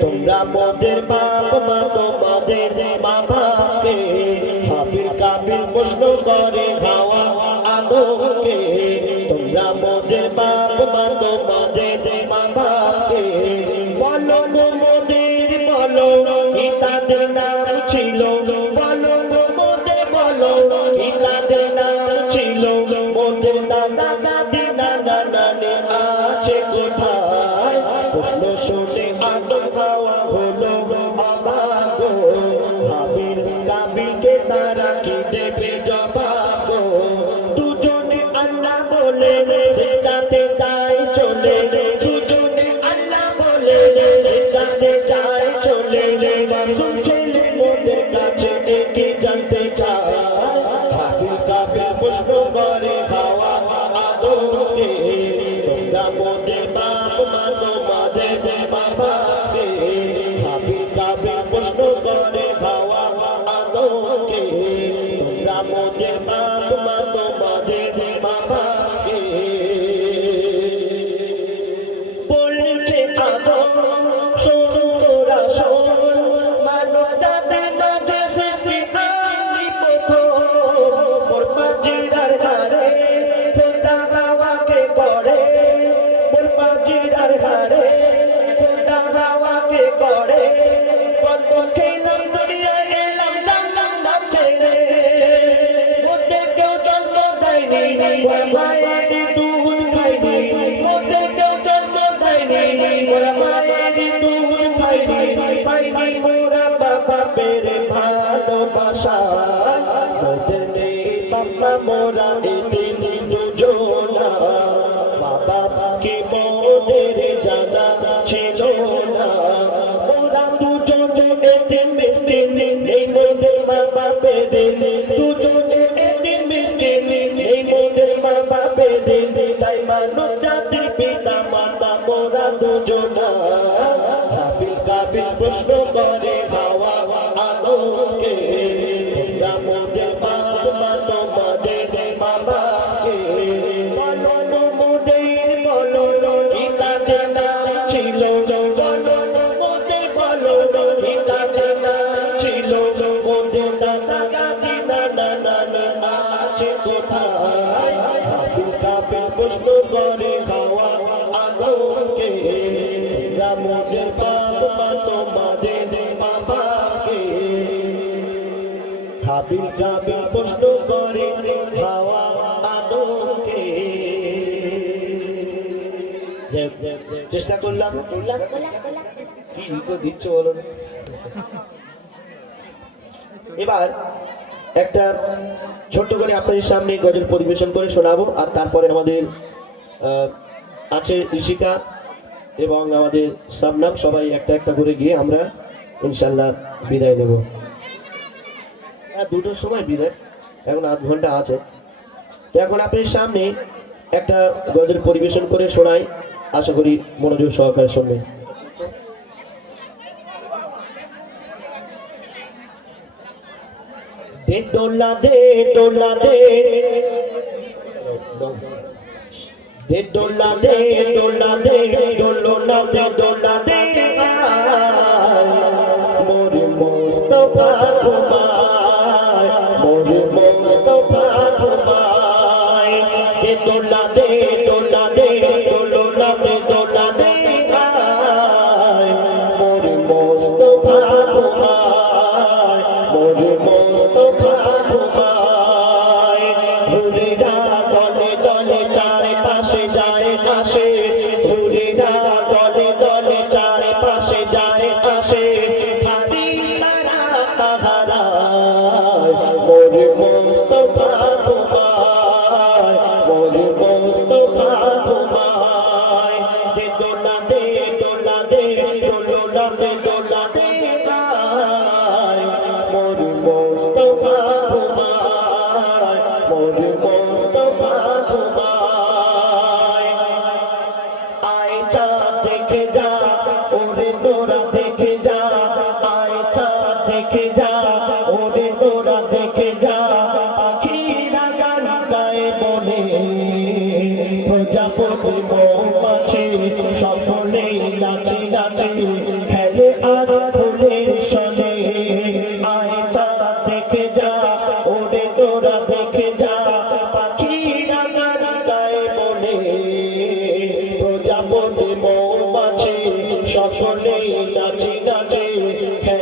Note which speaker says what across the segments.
Speaker 1: তোমরা মোদের বাপ মা তোমাদের বাবাকে হাবিল কাবিল প্রশ্ন করে। Bye-bye. মানব জাতির পিতা মাতা মোরা দুজনা। হাবিল কাবিল প্রশ্ন করে হাওয়া চেষ্টা করলাম। কি বলো? এবার একটা ছোট্ট করে আপনাদের সামনে গজল পরিবেশন করে শোনাবো, আর তারপরে আমাদের আছে ঋষিকা এবং আমাদের সাবনাম সবাই একটা একটা করে গিয়ে আমরা ইনশাল্লাহ বিদায় নেব। দুটোর সময় বিদায়। এখন আধ ঘণ্টা আছে। তো এখন আপনাদের সামনে একটা গজল পরিবেশন করে শোনাই। আশা করি মনোযোগ সহকারে শুনবেন দে দোলা দে দোলা দে। দে দোলা দে দোলা দে দোলা দে দোলা দে। মোস্তফা ঘুমায় দে দোলা দে দোলা দে দোলা দে দোলা দে মোর মোস্তফা ঘুমায় মোর মোস্তফা মোস্তফা ঘুমায় দে দোলা দে দোলা দে দোলা দে দোলা, দে আয় মোর মোস্তফা ঘুমায় মোর মোস্তফা ঘুমায় আয় চাঁদ দেখে যা, ওরে তোরা মনে নাচি নাচে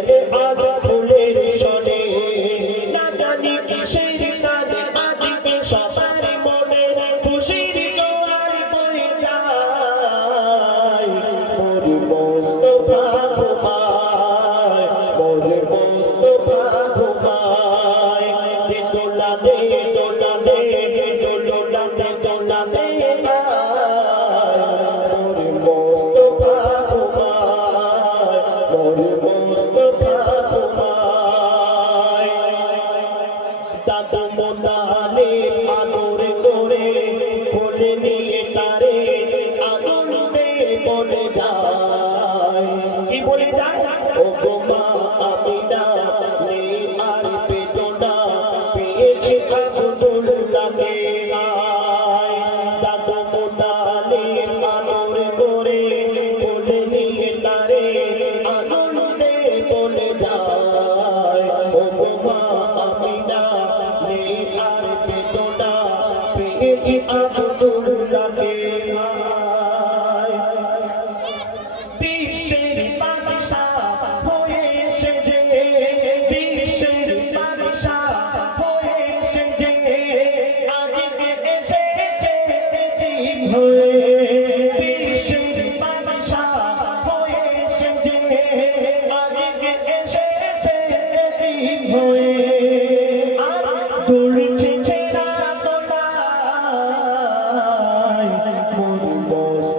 Speaker 1: Reggie.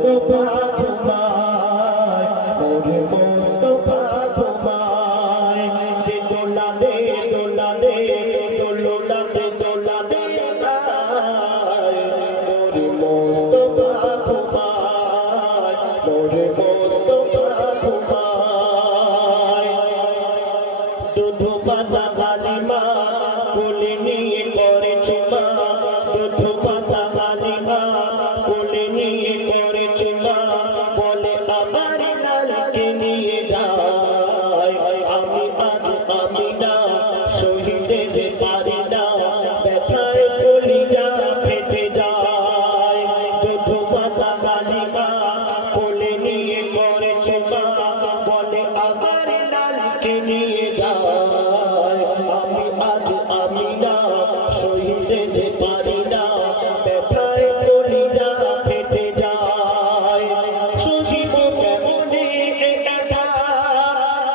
Speaker 1: মুস্তফা তোমায় মোর দোলা দে দোলা দে দোলা দে দোলা দে মোর মুস্তফা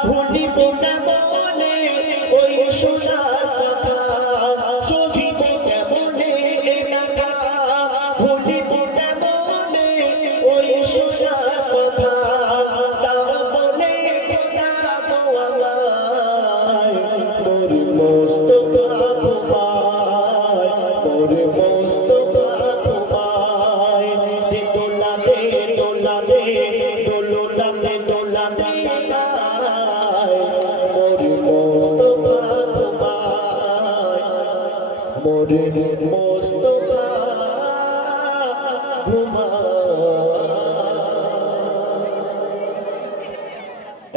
Speaker 1: ভুলিব না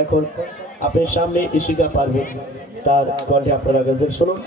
Speaker 1: এখন আপনি সামনে ইশিকা পারবেন তার কন্ঠে আপনারা গেছেন শুনুন।